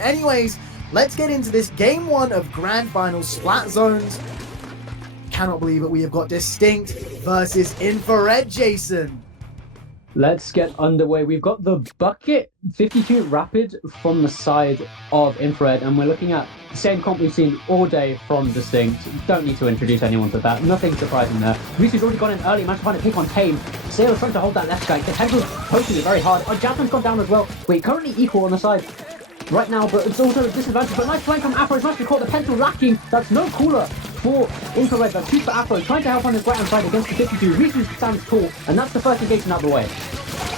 anyways, let's get into this game 1 of Grand Finals Splat Zones. Cannot believe it, we have got Distinkt versus Infrared, Jason. Let's get underway. We've got the bucket 52 rapid from the side of Infrared, and we're looking at the same comp we've seen all day from Distinkt. Don't need to introduce anyone to that. Nothing surprising there. Risu's already gone in early, managed to find a pick on Tame. Sailor's trying to hold that left guy. The Tentacle's posting it very hard. Jasmine's gone down as well. We're currently equal on the side right now, but it's also a disadvantage. But nice flank from Afro. He's managed to caught the pencil lacking. That's no cooler for Infrared. That's 2 for Afro. Trying to help on his right hand side against the 52. Risu stands tall, and that's the first engagement out of the way.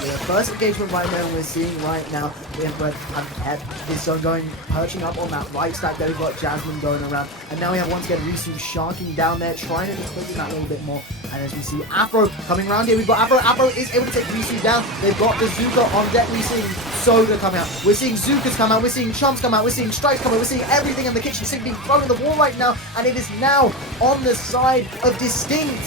The first engagement right now we're seeing right now, the Infrared have kept his zone going, perching up on that right stack there. We've got Jasmine going around, and now we have once again Risu sharking down there, trying to just quicken that a little bit more. And as we see Afro coming around here, we've got Afro. Afro is able to take Risu down. They've got the Zuka on deck. We're seeing Soda come out. We're seeing Zukas come out. We're seeing Chumps come out. We're seeing Strikes come out. We're seeing everything in the kitchen sink being thrown at the wall right now, and it is now on the side of Distinkt.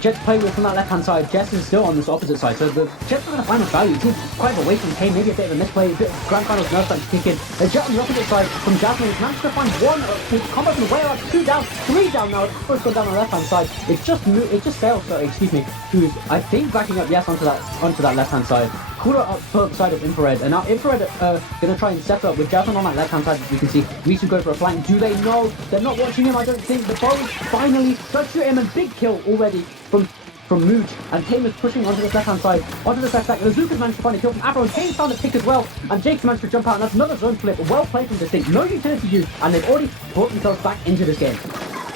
Jet's playing with from that left-hand side. Jess is still on this opposite side, so the Jet's not going to find his value. He's quite away from Kane, maybe a bit of a misplay, a bit of Grand Finals nerf starting to kick in. Jet on the opposite side from Jasmine has managed to find one, combat from the way out, 2 down, 3 down now. It's first gone down on the left-hand side. It just sailed, who's, I think, backing up Yes onto that left-hand side. Cooler up per side of Infrared, and now Infrared going to try and set up with Jasmine on that left-hand side, as we can see. Risu go for a flank. Do they know? They're not watching him, I don't think. The bow finally does shoot him, and big kill already from Mooj, and Tame is pushing onto this left-hand side, onto this left stack. Lazuka's managed to find a kill from Afro, and Tame's found a pick as well, and Jake's managed to jump out, and that's another zone flip. Well played from Distinkt. No utility use, and they've already brought themselves back into this game.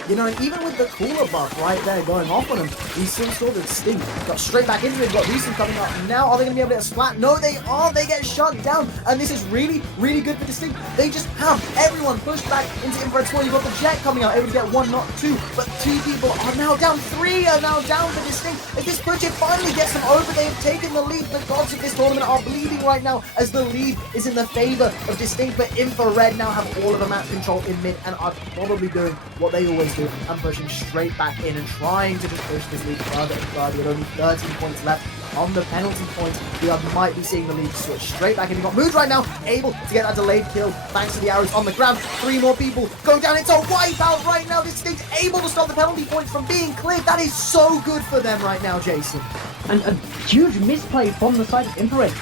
You know, and even with the cooler buff right there going off on him, we still saw the Distinkt got straight back into it. Got Risu coming up. Now, are they going to be able to get a splat? No, they aren't. They get shut down. And this is really, really good for Distinkt. They just have everyone pushed back into Infrared Spawn. You've got the Jet coming out, able to get 1, not 2. But 2 people are now down. 3 are now down for Distinkt. If this project finally gets them over, they have taken the lead. The gods of this tournament are bleeding right now as the lead is in the favor of Distinkt. But Infrared now have all of the map control in mid and are probably doing what they always do and pushing straight back in and trying to just push this lead further and further. With only 13 points left on the penalty points, we might be seeing the lead switch straight back in. We've got Mooj right now, able to get that delayed kill thanks to the arrows on the ground. 3 more people go down. It's a wipeout right now. Distinkt able to stop the penalty points from being cleared. That is so good for them right now, Jason. And a huge misplay from the side of Infrared,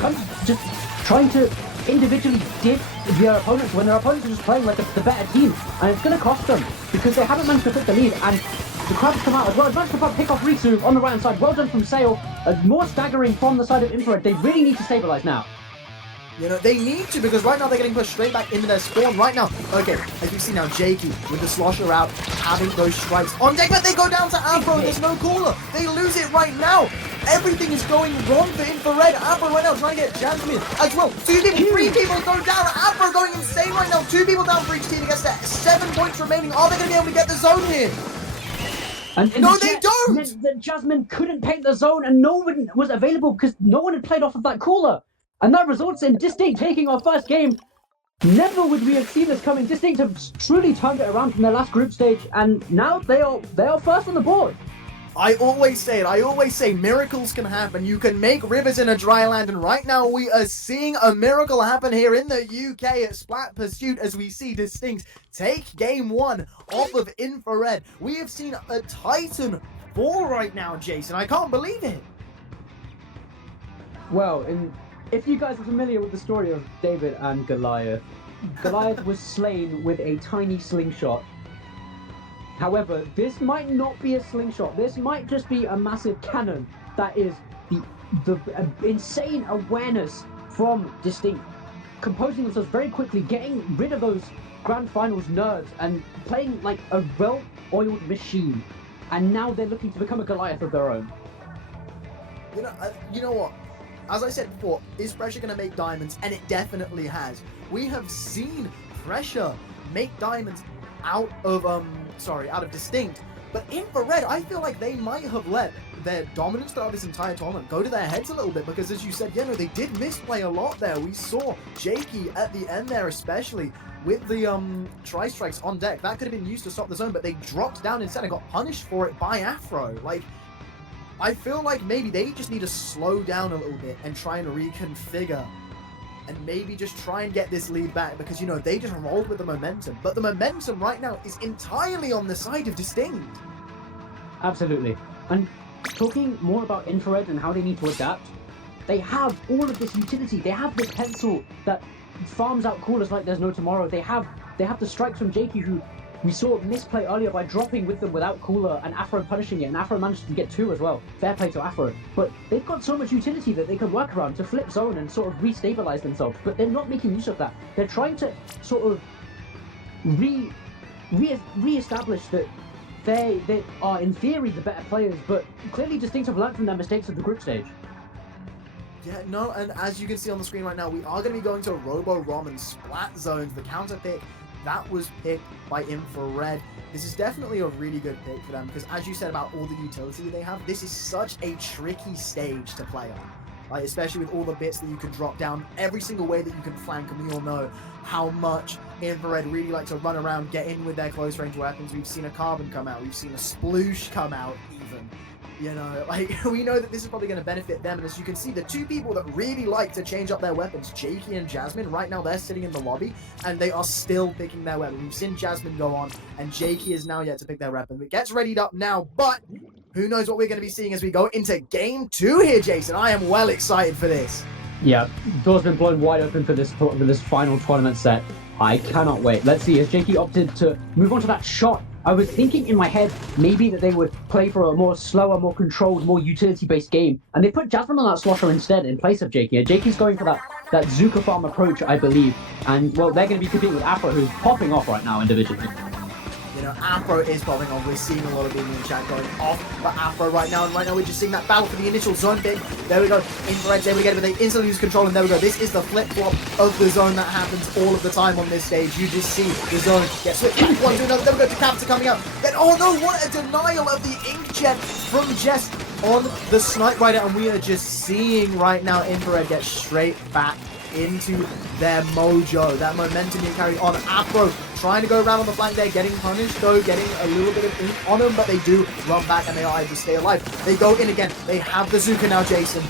just trying to individually diff their opponents when their opponents are just playing like the better team, and it's going to cost them because they haven't managed to put the lead, and the crowds come out as well. It's managed to pick off Risu on the right hand side. Well done from Sail. More staggering from the side of Infrared. They really need to stabilize now. You know, they need to, because right now they're getting pushed straight back into their spawn right now. Okay, as you see now, Jakey with the slosher out, having those strikes on deck, but they go down to Afro. There's no cooler. They lose it right now. Everything is going wrong for Infrared. Afro right now trying to get Jasmine as well. 2 people, 3 people go down. Afro going insane right now. 2 people down for each team against that. 7 points remaining. Are they going to be able to get the zone here? And no, they don't! The Jasmine couldn't paint the zone, and no one was available because no one had played off of that cooler. And that results in Distinkt taking our first game. Never would we have seen this coming. Distinkt have truly turned it around from their last group stage, and now they are first on the board. I always say miracles can happen. You can make rivers in a dry land, and right now we are seeing a miracle happen here in the UK at Splat Pursuit as we see Distinkt take game 1 off of Infrared. We have seen a Titan fall right now, Jason. I can't believe it. Well, if you guys are familiar with the story of David and Goliath, Goliath was slain with a tiny slingshot. However, this might not be a slingshot. This might just be a massive cannon. That is the insane awareness from Distinkt, composing themselves very quickly, getting rid of those Grand Finals nerds and playing like a well-oiled machine. And now they're looking to become a Goliath of their own. You know what? As I said before, is pressure going to make diamonds? And it definitely has. We have seen pressure make diamonds out of Distinkt. But Infrared, I feel like they might have let their dominance throughout this entire tournament go to their heads a little bit, because as you said, they did misplay a lot there. We saw Jakey at the end there, especially with the tri-strikes on deck. That could have been used to stop the zone, but they dropped down instead and got punished for it by Afro. Like, I feel like maybe they just need to slow down a little bit and try and reconfigure and maybe just try and get this lead back because, you know, they just rolled with the momentum. But the momentum right now is entirely on the side of Distinkt. Absolutely. And talking more about Infrared and how they need to adapt, they have all of this utility. They have this pencil that farms out coolers like there's no tomorrow. They have the strikes from Jakey, who we saw misplay earlier by dropping with them without cooler and Afro punishing it, and Afro managed to get 2 as well. Fair play to Afro. But they've got so much utility that they can work around to flip zone and sort of re-stabilize themselves, but they're not making use of that. They're trying to sort of re-establish that they are in theory the better players, but clearly Distinkt have learned from their mistakes at the group stage. Yeah, no, and as you can see on the screen right now, we are going to be going to Robo-Rom and Splat Zones. The counter pick, that was picked by Infrared. This is definitely a really good pick for them, because as you said about all the utility they have, this is such a tricky stage to play on. Like, especially with all the bits that you can drop down, every single way that you can flank, and we all know how much Infrared really like to run around, get in with their close range weapons. We've seen a Carbon come out, we've seen a Sploosh come out even. You know, like, we know that this is probably going to benefit them, and as you can see, the two people that really like to change up their weapons, Jakey and Jasmine, right now they're sitting in the lobby, and they are still picking their weapon. We've seen Jasmine go on, and Jakey is now yet to pick their weapon. It gets readied up now, but who knows what we're going to be seeing as we go into Game 2 here, Jason. I am well excited for this. Yeah, door's been blown wide open for this final tournament set. I cannot wait. Let's see, has Jakey opted to move on to that shot? I was thinking in my head maybe that they would play for a more slower, more controlled, more utility-based game, and they put Jasmine on that slosher instead in place of Jakey. Jakey's going for that Zuka farm approach, I believe, and well, they're going to be competing with Afro, who's popping off right now individually. You know, Afro is popping off. We're seeing a lot of people in chat going off for Afro right now. And right now we're just seeing that battle for the initial zone pick. There we go. Infrared's able to get it, but they instantly lose control. And there we go. This is the flip-flop of the zone that happens all of the time on this stage. You just see the zone get switched back one to another. There we go. Decapita coming out. Then, oh no, what a denial of the inkjet from Jess on the Snipe Rider. And we are just seeing right now Infrared get straight back into their mojo. That momentum being carried on. Afro trying to go around on the flank there, getting punished though, getting a little bit of ink on them, but they do run back and they are able to stay alive. They go in again. They have the Zuka now, Jason.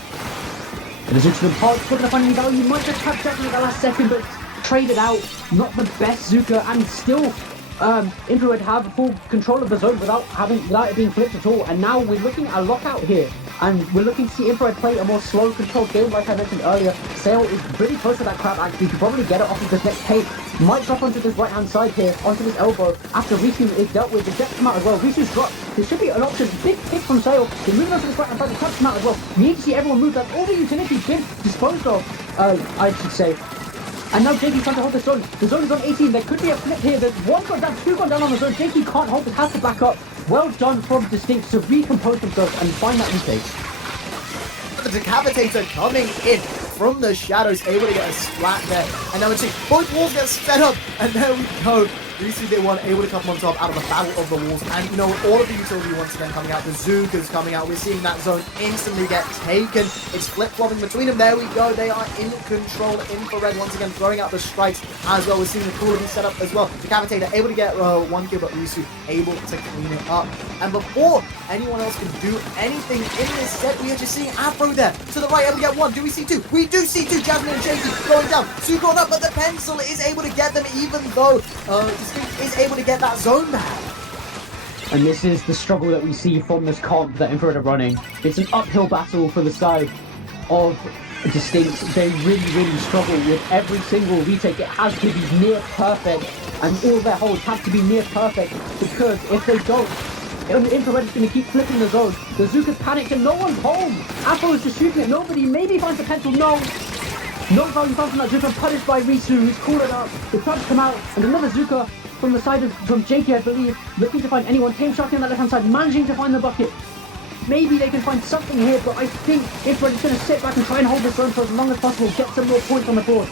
The Zuka and Park putting up on you. You might just have Jackson at the last second, but traded out. Not the best Zuka, and still Infrared have full control of the zone without it being flipped at all. And now we're looking at a lockout here, and we're looking to see Infrared play a more slow controlled game, like I mentioned earlier. Sale is really close to that crab, actually. You could probably get it off of the next tape. Might drop onto this right hand side here, onto this elbow. After Risu is dealt with, the jet come out as well. Risu's dropped. There should be an option. Big pick from Sale. They're moving on to this right hand side. The crab's come out as well. We need to see everyone move. That all the utility's been disposed of, I should say. And now Jakey's trying to hold the zone. The zone is on 18. There could be a flip here. There's one gone down, two gone down on the zone. Jakey can't hold it, has to back up. Well done from Distinkt to recompose themselves and find that retake. The Decapitator coming in from the shadows, able to get a splat there. And now we see both walls get set up. And there we go. Risu did one, able to come on top out of the battle of the walls. And you know, all of the utility once again coming out. The Zuka's coming out. We're seeing that zone instantly get taken. It's flip-flopping between them. There we go. They are in control. Infrared once again throwing out the strikes as well. We're seeing the cooler be set up as well. Decapitator able to get one kill, but Risu able to clean it up. And before anyone else can do anything in this set, we are just seeing Afro there. To the right, able to get one. Do we see two? We do see two. Jasmine and Jakey going down. Zuka on up, but the pencil is able to get them, even though Distinkt is able to get that zone back. And this is the struggle that we see from this comp that Infrared are running. It's an uphill battle for the side of Distinkt. They really struggle with every single retake. It has to be near perfect, and all their holds have to be near perfect, because if they don't, Infrared is going to keep flipping the zone. The Zuka's panicked and no one's home. Afro is just shooting at nobody. Maybe finds a pencil. No value found from that Zuka, punished by Risu, who's cooling up. The crabs come out, and another Zuka from the side from Jakey, I believe, looking to find anyone. Tame shotgun on that left-hand side, managing to find the bucket. Maybe they can find something here, but I think Infrared is going to sit back and try and hold the zone for as long as possible, get some more points on the board.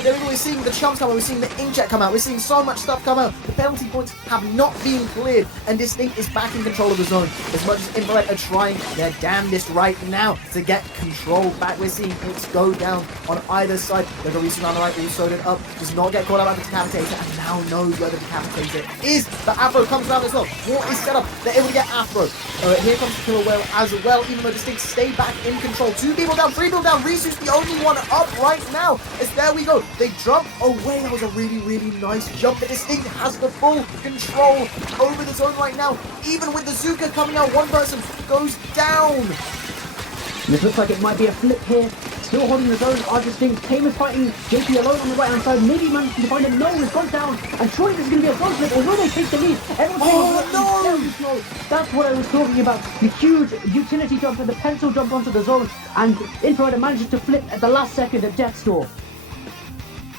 But there we're seeing the chumps come out, we're seeing the inkjet come out, we're seeing so much stuff come out. The penalty points have not been cleared, and Distinkt is back in control of the zone. As much as Infrared are trying their damnedest right now to get control back, we're seeing hits go down on either side. There's a recent on the right, also it up, does not get caught out by the Decapitator, and now knows where the Decapitator is. The Afro comes down as well. War is set up, they're able to get Afro. Here comes the Killer Whale as well, even though Distinkt stay back in control. 2 people down, 3 people down, Risu's the only one up right now. As there we go, they jump away. That was a really nice jump. The Distinkt has the full control over the zone right now. Even with the Zuka coming out, one person goes down. This looks like it might be a flip here. Still holding the zone, are Distinkt. Kame is fighting JP alone on the right hand side. Maybe managing to find him. No, he's gone down. And surely this is going to be a zone flip, or will they take the lead? No! That's what I was talking about. The huge utility jump and the pencil jump onto the zone. And Infrared manages to flip at the last second at Death's Door.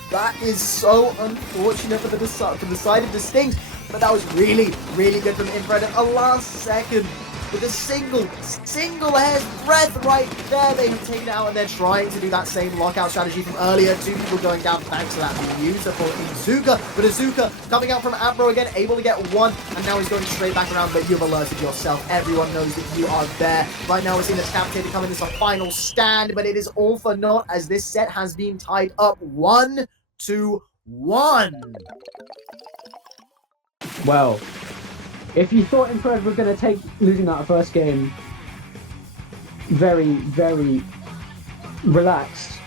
That is so unfortunate for the side of Distinkt. But that was really good from Infrared at the last second. With a single hair's breadth right there, they've taken it out and they're trying to do that same lockout strategy from earlier. 2 people going down thanks to that beautiful Izuka. But Izuka coming out from Ambro again, able to get 1, and now he's going straight back around, but you've alerted yourself. Everyone knows that you are there. Right now we're seeing the Decapitator come in. This is a final stand, but it is all for naught as this set has been tied up 1-1. Well, if you thought Infrared were going to take losing that first game very relaxed,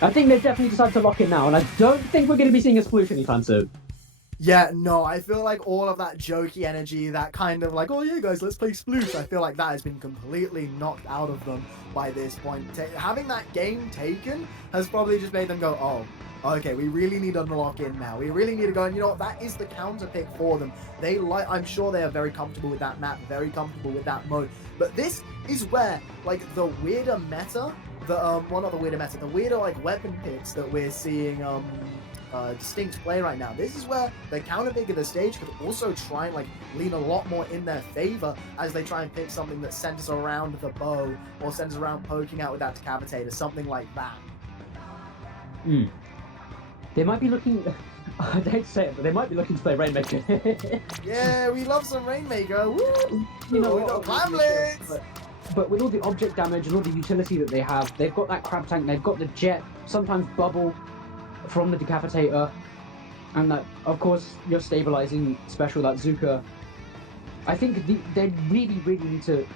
I think they've definitely decided to lock it now, and I don't think we're going to be seeing a Splatoon anytime soon. Yeah, no, I feel like all of that jokey energy, that kind of like, oh yeah guys, let's play Sploot, I feel like that has been completely knocked out of them by this point. Having that game taken has probably just made them go, oh, okay, we really need to unlock in now. We really need to go, and you know what, that is the counter pick for them. I'm sure they are very comfortable with that map, very comfortable with that mode. But this is where, like, the weirder meta, the weirder, like, weapon picks that we're seeing, Distinkt play right now. This is where the counter pick of the stage could also try and, like, lean a lot more in their favor as they try and pick something that centers around the bow or centers around poking out with that Decapitator, something like that. They might be looking... I hate to say it, but they might be looking to play Rainmaker. Yeah, we love some Rainmaker. Woo! You know, we got Ramblets! But with all the object damage and all the utility that they have, they've got that crab tank, they've got the jet, sometimes bubble from the Decapitator, and that, of course, your stabilizing special, that Zuka. I think they really need to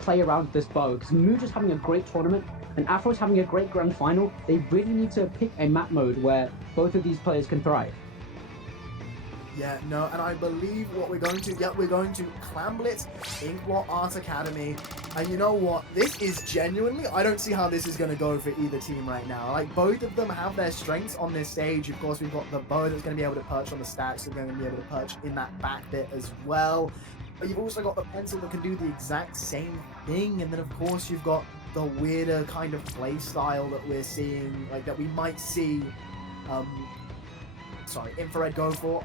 play around this bow, because Muja's having a great tournament, and Afro's having a great grand final. They really need to pick a map mode where both of these players can thrive. Yeah, no, and I believe what we're going to, we're going to Clamblitz, Inkblot Art Academy, and you know what, this is genuinely, I don't see how this is going to go for either team right now. Like, both of them have their strengths on this stage. Of course, we've got the bow that's going to be able to perch on the stacks, they're going to be able to perch in that back bit as well. But you've also got the pencil that can do the exact same thing, and then of course you've got the weirder kind of play style that we're seeing, like, that we might see, Infrared go for.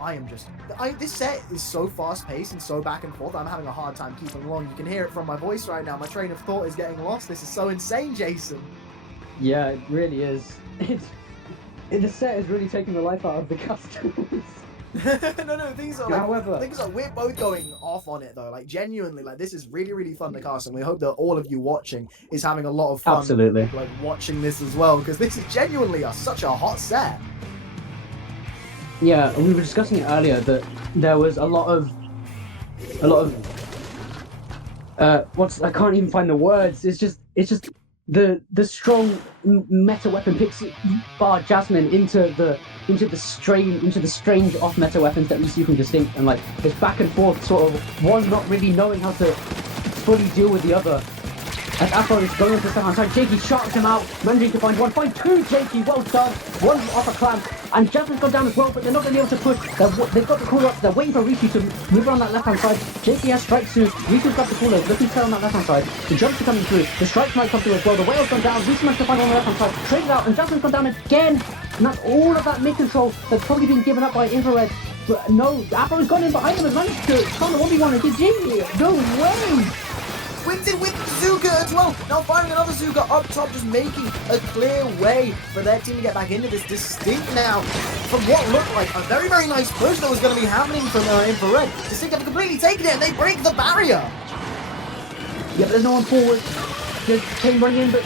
This set is so fast-paced and so back and forth, I'm having a hard time keeping along. You can hear it from my voice right now. My train of thought is getting lost. This is so insane, Jason. Yeah, it really is. The set is really taking the life out of the customers. No, things are we're both going off on it though. Like, genuinely, like, this is really fun to cast, and we hope that all of you watching is having a lot of fun. Absolutely. Like, watching this as well, because this is genuinely such a hot set. Yeah, we were discussing it earlier that there was a lot of I can't even find the words. It's just the strong meta weapon picks bar Jasmine into the strange off meta weapons that we see from Distinkt, and like this back and forth sort of one not really knowing how to fully deal with the other. As Afro is going to stand outside, Jakey sharks him out, managing to find one. Find 2, Jakey, well done. One off a clamp, and Jasmine's gone down as well, but they're not going to be able to push. They've got the call up, they're waiting for Riku to move around that left-hand side. Jakey has strikes through, Riku's got the caller, looking to play on that left-hand side. The jumps are coming through, the strikes might come through as well. The whale's gone down, Riku managed to find on the left-hand side, traded out, and Jasmine's gone down again. And that's all of that mid-control that's probably been given up by Infrared. But no, Afro's gone in behind him and managed to find the 1v1 and GG. No way! wins it with Zuka as well. Now firing another Zuka up top, just making a clear way for their team to get back into this. Distinkt now, from what looked like a very, very nice push that was going to be happening from Infrared. Distinkt have completely taken it and they break the barrier. Yeah, but there's no one forward. The team running in, but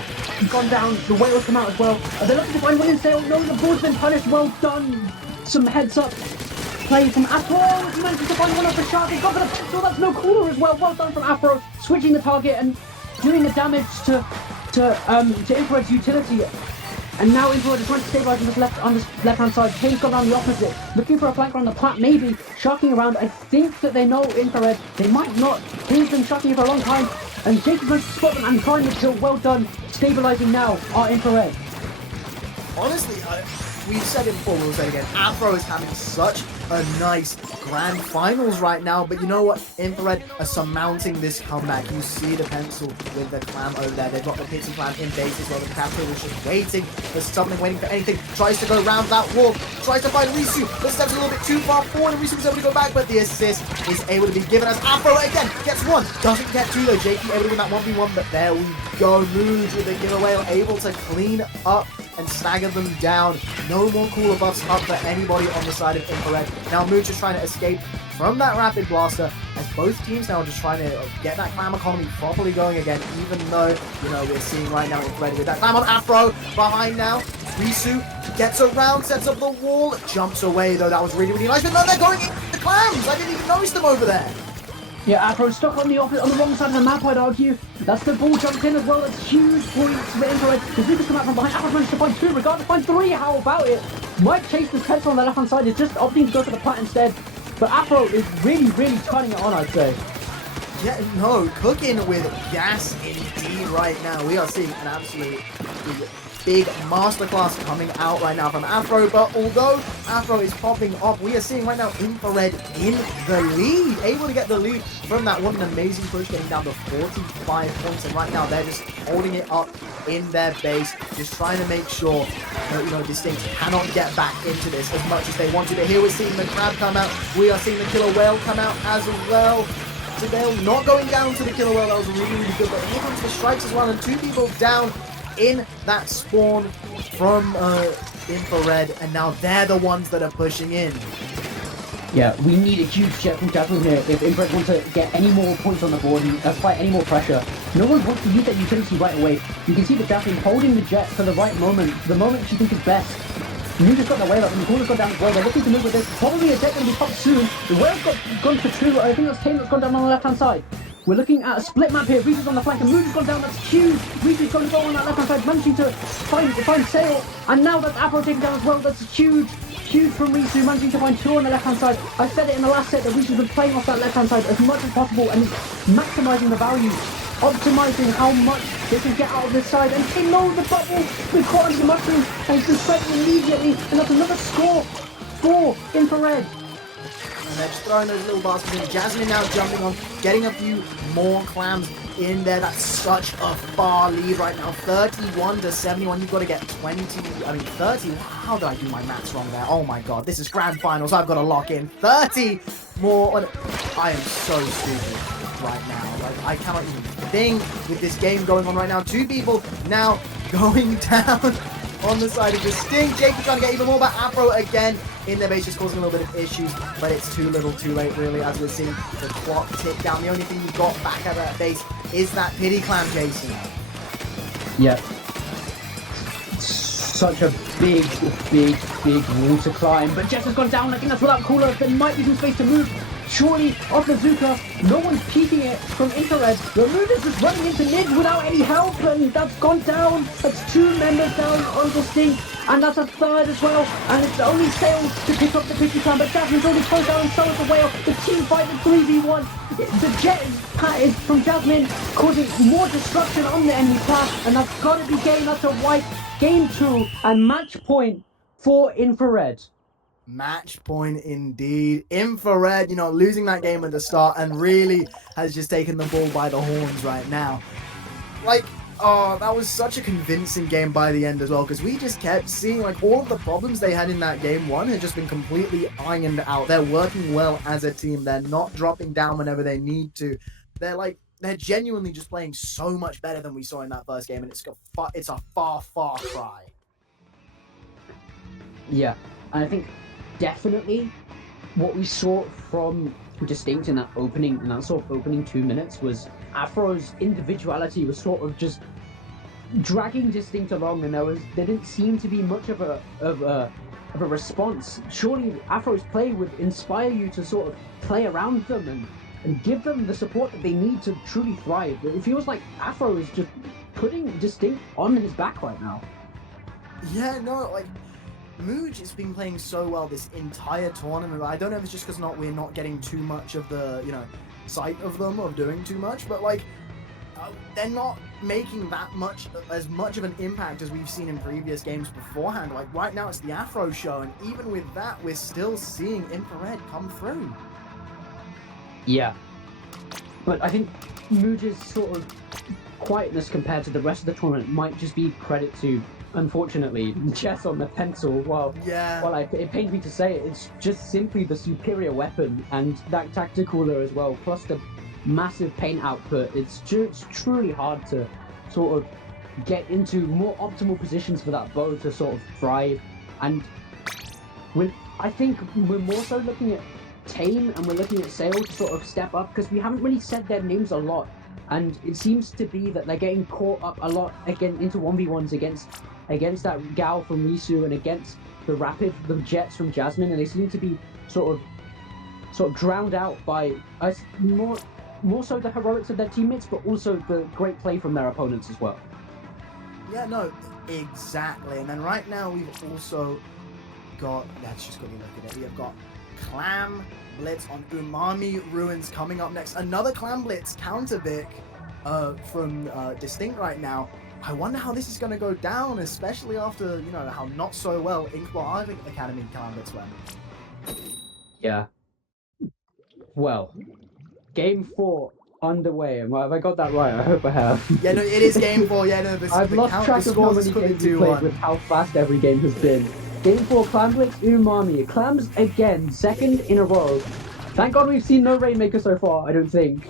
gone down. The whales come out as well. They're looking to find William Sale. No, the ball's been punished. Well done. Some heads up play from Afro. He manages to find one of the shark. He's got for the pistol. That's no cooler as well. Well done from Afro. Switching the target and doing the damage to Infrared's utility. And now Infrared is trying to stabilize on this left-hand side. Kane's gone around the opposite. Looking for a flank around the plat, maybe. Sharking around. I think that they know Infrared. They might not. Kane's been sharking for a long time. And Jake is going to spot them and trying the kill. Well done. Stabilizing now our Infrared. Honestly, we've said it before, we'll say it again. Afro is having such a nice grand finals right now, but you know what? Infrared are surmounting this comeback. You see the pencil with the clam over there. They've got the Pixie clam in base as well. The captain was just waiting for something, waiting for anything. Tries to go around that wall. Tries to find Risu, but steps a little bit too far forward, and Risu was able to go back, but the assist is able to be given as Afro again gets one. Doesn't get two though. Jakey able to win that 1v1, but there we go. Moves with the giveaway, able to clean up and stagger them down. No more cooler buffs up for anybody on the side of Infrared. Now Mooch is trying to escape from that rapid blaster as both teams now are just trying to get that clam economy properly going again, even though, you know, we're seeing right now Infrared with that clam on Afro behind now. Risu gets around, sets up the wall, jumps away though. That was really, really nice, but no, they're going in the clams. I didn't even notice them over there. Yeah, Afro's stuck on the wrong side of the map, I'd argue. That's the ball jumped in as well. That's huge points for Infrared. The Zuka's come out from behind. Afro's managed to find two, regardless, find three. How about it? Might chase this pencil on the left-hand side. Is just opting to go for the plat instead. But Afro is really, really turning it on, I'd say. Yeah, no, cooking with gas indeed right now. We are seeing an absolute big masterclass coming out right now from Afro, but although Afro is popping off, we are seeing right now Infrared in the lead, able to get the lead from that one. An amazing push, getting down to 45 points, and right now they're just holding it up in their base, just trying to make sure that, you know, Distinkt cannot get back into this as much as they want to. But here we're seeing the crab come out, we are seeing the killer whale come out as well. So they're not going down to the killer whale. That was really, really good, but here comes the strikes as well, and two people down in that spawn from Infrared, and now they're the ones that are pushing in. Yeah, we need a huge jet from Jasmine here if Infrared wants to get any more points on the board and apply any more pressure. No one wants to use that utility right away. You can see the Jasmine holding the jet for the right moment, the moment she thinks is best. Nuka's got the whale up and the corner's gone down as well. They're looking to move with this. Probably a jet going to be popped soon. The whale's got gone for two. I think that's Kane that's gone down on the left hand side. We're looking at a split map here. Reese's on the flank and Moon's gone down. That's huge. Reese's going to go on that left-hand side, managing to find Sail. And now that's Afro taken down as well. That's huge. Huge from Reese, managing to find two on the left-hand side. I said it in the last set that Reese's been playing off that left-hand side as much as possible and maximising the value, optimising how much they can get out of this side. And they know the bubble. We've caught onto the mushroom and he's been striking immediately. And that's another score for Infrared. And they're just throwing those little baskets in. Jasmine now jumping on, getting a few more clams in there. That's such a far lead right now. 31 to 71. You've got to get 30. How did I do my maths wrong there? Oh my god, this is grand finals. I've got to lock in 30 more. I am so stupid right now. Like, I cannot even think with this game going on right now. Two people now going down on the side of Distinkt. Jake is trying to get even more, but Afro again in their base, just causing a little bit of issues, but it's too little too late really, as we're seeing the clock tick down. The only thing you've got back at that base is that pity clam, Jason. Yeah. Such a big wall to climb, but Jess has gone down. I think that's without cooler. There might be some space to move. Surely off the Zuka, no one's peeking it from Infrared. The move is just running into mid without any help, and that's gone down. That's two members down on Distinkt, and that's a third as well. And it's only Sail to pick up the pity clam, but Jasmine's already closed down, and so is the whale. The team fight in 3v1. The jet is from Jasmine, causing more destruction on the enemy class, and that's got to be game. That's a wipe. Game 2 and match point for Infrared. Match point indeed. Infrared, you know, losing that game at the start and really has just taken the ball by the horns right now. Like, oh, that was such a convincing game by the end as well, because we just kept seeing like all of the problems they had in that game one had just been completely ironed out. They're working well as a team. They're not dropping down whenever they need to. They're like, they're genuinely just playing so much better than we saw in that first game, and it's a far cry. Yeah, and I think definitely what we saw from Distinkt in that sort of opening 2 minutes was Afro's individuality was sort of just dragging Distinkt along, and there didn't seem to be much of a response. Surely Afro's play would inspire you to sort of play around them and give them the support that they need to truly thrive. It feels like Afro is just putting Distinkt on his back right now. Yeah, no, like Mooj has been playing so well this entire tournament. I don't know if it's just because we're not getting too much of the sight of them or doing too much, but like they're not making as much of an impact as we've seen in previous games beforehand. Like right now it's the Afro show, and even with that we're still seeing Infrared come through. Yeah, but I think Mooj's sort of quietness compared to the rest of the tournament might just be credit to, unfortunately, Jess on the pencil. Well, it pains me to say it, it's just simply the superior weapon and that tacticaler as well, plus the massive paint output. It's just truly hard to sort of get into more optimal positions for that bow to sort of thrive. And I think we're more so looking at Tame and we're looking at Sail to sort of step up, because we haven't really said their names a lot, and it seems to be that they're getting caught up a lot again into 1v1s against that Gal from Risu and against the Jets from Jasmine, and they seem to be sort of drowned out by us, more so the heroics of their teammates, but also the great play from their opponents as well. Yeah, no, exactly. And then right now we've also got, let's just quickly look at it. We have got Clam Blitz on Umami Ruins coming up next. Another Clam Blitz counter Vic from Distinkt right now. I wonder how this is going to go down, especially after, how not so well Inkblot Academy Clam Blitz went. Yeah. Well, Game 4 underway. Have I got that right? I hope I have. Yeah, no, it is Game 4. Yeah, no, I've lost track of how many games we played with how fast every game has been. Game 4, Clam Blitz, Umami. Clams again, second in a row. Thank God we've seen no Rainmaker so far, I don't think.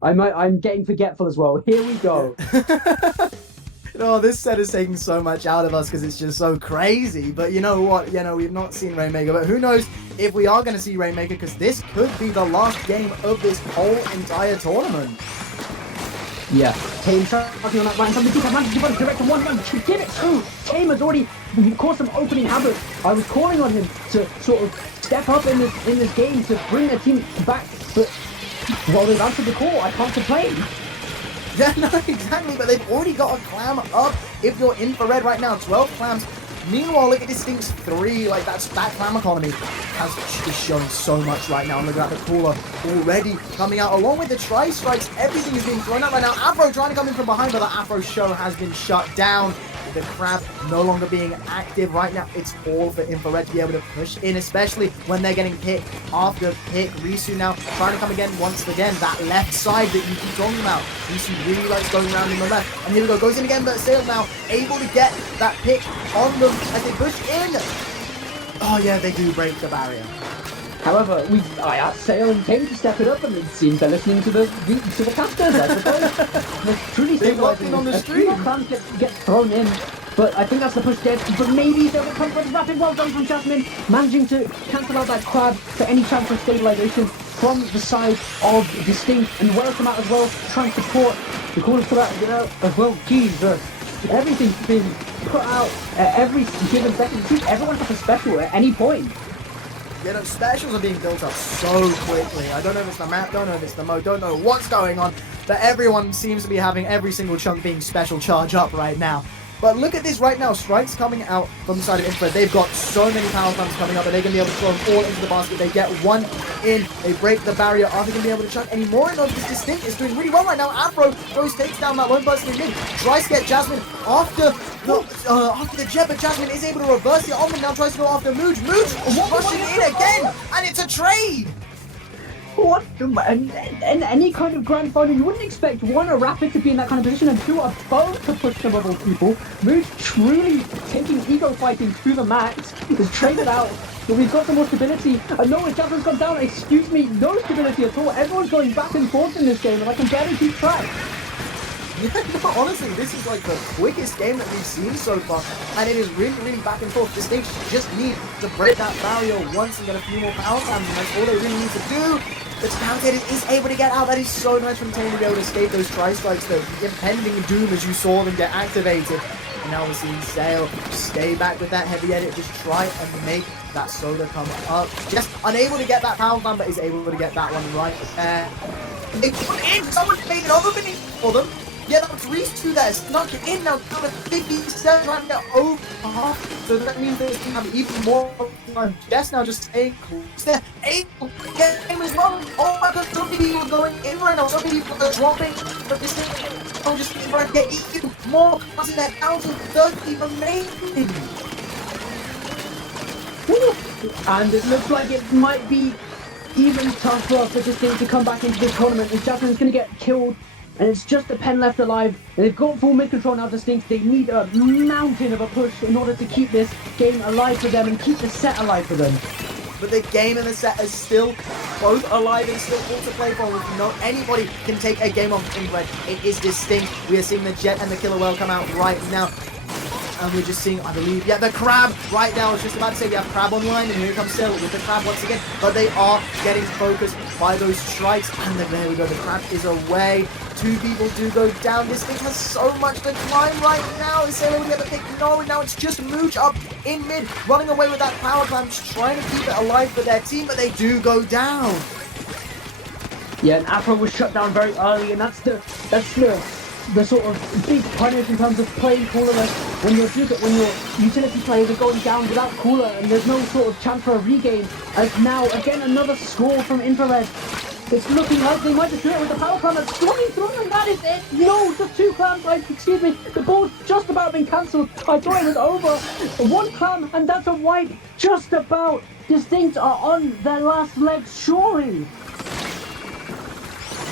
I'm getting forgetful as well. Here we go. No, this set is taking so much out of us because it's just so crazy. But you know what? We've not seen Rainmaker, but who knows if we are going to see Rainmaker, because this could be the last game of this whole entire tournament. Yeah, Tame starting on that line. Somebody can manage to give direct to one run. Give it through. Tame has already caused some opening havoc. I was calling on him to sort of step up in this game to bring their team back, but while they've answered the call, I can't complain. Yeah, no, exactly, but they've already got a clam up if you're Infrared right now. 12 clams. Meanwhile, look at Distinkt's 3, like that clam economy is showing so much right now. Look at the cooler already coming out. Along with the tri-strikes, everything is being thrown out right now. Afro trying to come in from behind, but the Afro show has been shut down. The crab no longer being active right now. It's all for Infrared to be able to push in, especially when they're getting pick after pick. Risu now trying to come again once again. That left side that you keep talking about. Risu really likes going around in the left. And here we go. Goes in again, but Sail now able to get that pick on them as they push in. Oh yeah, they do break the barrier. However, I asked Sail and Tame to step it up, and it seems they're listening to the casters, I suppose. They're truly stabilizing on the stream. Clams get thrown in, but I think that's the push dead. But maybe they'll come for the rapid. Well done from Jasmine, managing to cancel out that crab for any chance of stabilization from the side of Distinkt, and welcome out as well, trying to support the corners for that as well. Jesus, everything's been put out at every given second. It seems everyone has a special at any point. Yeah, no, specials are being built up so quickly. I don't know if it's the map, don't know if it's the mode, don't know what's going on, but everyone seems to be having every single chunk being special charge up right now. But look at this right now. Strikes coming out from the side of Infrared. They've got so many power plants coming up that they're going to be able to throw them all into the basket. They get one in. They break the barrier. Are they going to be able to chuck any more? No, because Distinkt is doing really well right now. Afro takes down that lone person in mid. Tries to get Jasmine after the jet, but Jasmine is able to reverse it on them. Now tries to go after Mooj. Mooj rushing in again, and it's a trade. What? And any kind of grand final, you wouldn't expect one, a Rapid to be in that kind of position, and two, a Bow to push some of people. Mooj truly taking ego fighting to the max, is traded out but we've got some more stability. And no, Jasmine's gone down. Excuse me, no stability at all. Everyone's going back and forth in this game, and I can barely keep track. Yeah, no, honestly, this is like the quickest game that we've seen so far, and it is really, really back and forth. Distinkt just need to break that barrier once and get a few more power slams, and that's all they really need to do. The Talented is able to get out. That is so nice from Tane to be able to escape those tri-strikes, the impending doom as you saw them get activated. And now we're seeing Sail stay back with that heavy edit, just try and make that soda come up. Just unable to get that power slam, but is able to get that one right there. They put in, someone made an overfinish for them. Yeah, that was Reese 2 there, snuck it in now, down to 57, trying to get over half. So that means they can have even more time. Jess now just staying close there, able to get him as well. Oh my god, so many people are going in right now, so many people are dropping. But this thing, I'm just trying to get even more, passing that down to 30 remaining. And it looks like it might be even tougher for Distinkt to come back into this tournament, as Jasmine's going to get killed. And it's just a pen left alive. And they've got full mid control now, Distinkt. They need a mountain of a push in order to keep this game alive for them and keep the set alive for them. But the game and the set is still both alive and still all to play for. If not anybody can take a game off Infrared, it is Distinkt. We are seeing the Jet and the Killer Whale come out right now. And we're just seeing, I believe, yeah, the Crab right now. I was just about to say we have Crab online, and here comes Sail with the Crab once again. But they are getting focused by those strikes, and then there we go. The Crab is away. 2 people do go down. This thing has so much to climb right now. Is Sail able to get the pick? No, and now it's just Mooch up in mid, running away with that power plant, just trying to keep it alive for their team, but they do go down. Yeah, and Afro was shut down very early, and that's the sort of big punish in terms of playing cooler when your utility players are going down without cooler, and there's no sort of chance for a regain. As now again another score from Infrared. It's looking like they might just do it with the power clam that's coming through, and that is it. No, just 2 clams. Excuse me, the ball's just about been cancelled. I thought it was over. 1 clam, and that's a wipe. Just about. Distinkt are on their last legs, surely.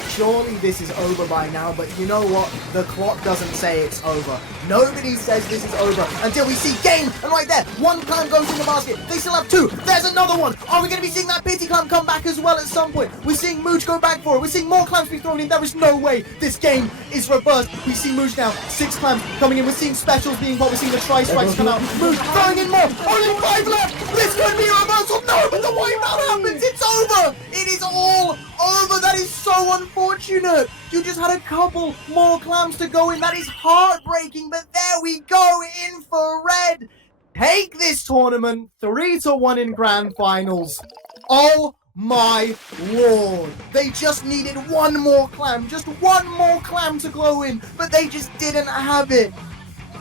Surely this is over by now, but you know what? The clock doesn't say it's over. Nobody says this is over until we see game, and right there, 1 clam goes in the basket. They still have 2. There's another one. Are we going to be seeing that pity clam come back as well at some point? We're seeing Mooch go back for it. We're seeing more clams be thrown in. There is no way this game is reversed. We see Mooch now, 6 clams coming in. We're seeing specials being what we're seeing the tri-strikes come out. Mooch throwing in more. Only 5 left. This could be a reversal. No, but the wipeout happens. It's over. It is all over. That is so unfortunate. You just had a couple more clams to go in. That is heartbreaking, but there we go. Infrared take this tournament 3-1 in grand finals. Oh my lord. They just needed 1 more clam. Just 1 more clam to glow in, but they just didn't have it.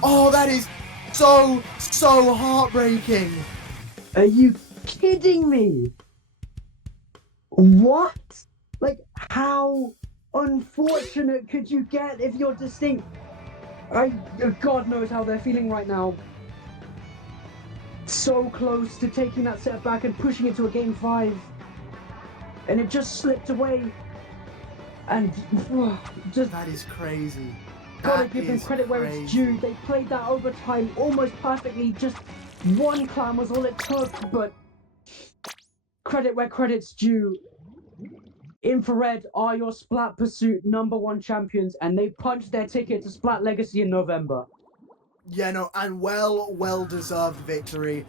Oh, that is so heartbreaking. Are you kidding me? What? Like, how unfortunate could you get if you're Distinkt? God knows how they're feeling right now. So close to taking that set back and pushing it to a game 5. And it just slipped away. And just... That is crazy. Gotta give them credit where it's due. They played that overtime almost perfectly. Just 1 clam was all it took, but credit where credit's due. Infrared are your Splat Pursuit #1 champions, and they punched their ticket to Splat Legacy in November. Yeah, no, and well-deserved victory.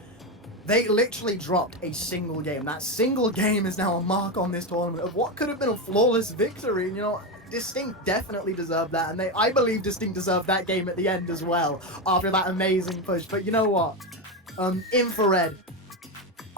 They literally dropped a single game. That single game is now a mark on this tournament of what could have been a flawless victory. And, you know, Distinkt definitely deserved that, and I believe Distinkt deserved that game at the end as well, after that amazing push. But you know what? Infrared.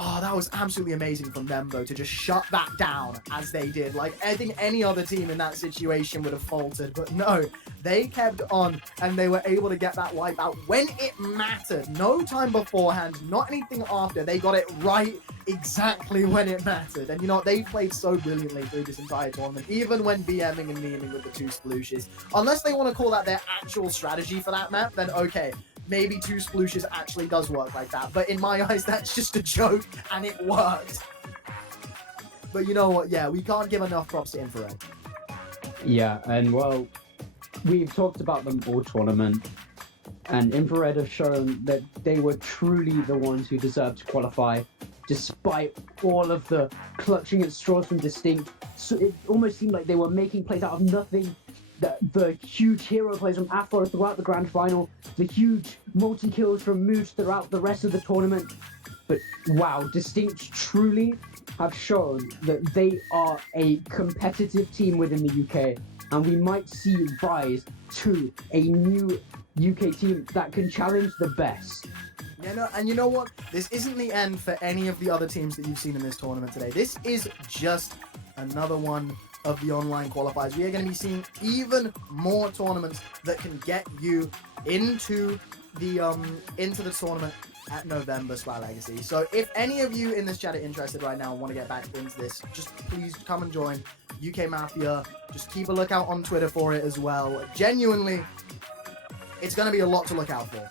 Oh, that was absolutely amazing from them, though, to just shut that down as they did. Like, I think any other team in that situation would have faltered. But no, they kept on, and they were able to get that wipeout when it mattered. No time beforehand, not anything after. They got it right exactly when it mattered. And, you know, they played so brilliantly through this entire tournament, even when BMing and memeing with the 2 splooshes. Unless they want to call that their actual strategy for that map, then okay. Maybe 2 splooshes actually does work like that. But in my eyes, that's just a joke, and it worked. But you know what? Yeah, we can't give enough props to Infrared. Yeah, and well, we've talked about them all tournament, and Infrared have shown that they were truly the ones who deserved to qualify despite all of the clutching at straws from Distinkt. So it almost seemed like they were making plays out of nothing. The huge hero plays from Afro throughout the grand final, the huge multi-kills from Moose throughout the rest of the tournament. But wow, Distinkt truly have shown that they are a competitive team within the UK, and we might see rise to a new UK team that can challenge the best. Yeah, no, and you know what? This isn't the end for any of the other teams that you've seen in this tournament today. This is just another one of the online qualifiers. We are going to be seeing even more tournaments that can get you into the tournament at November Splat Legacy. So if any of you in this chat are interested right now and want to get back into this, just please come and join UK Mafia. Just keep a lookout on Twitter for it as well. Genuinely, it's going to be a lot to look out for.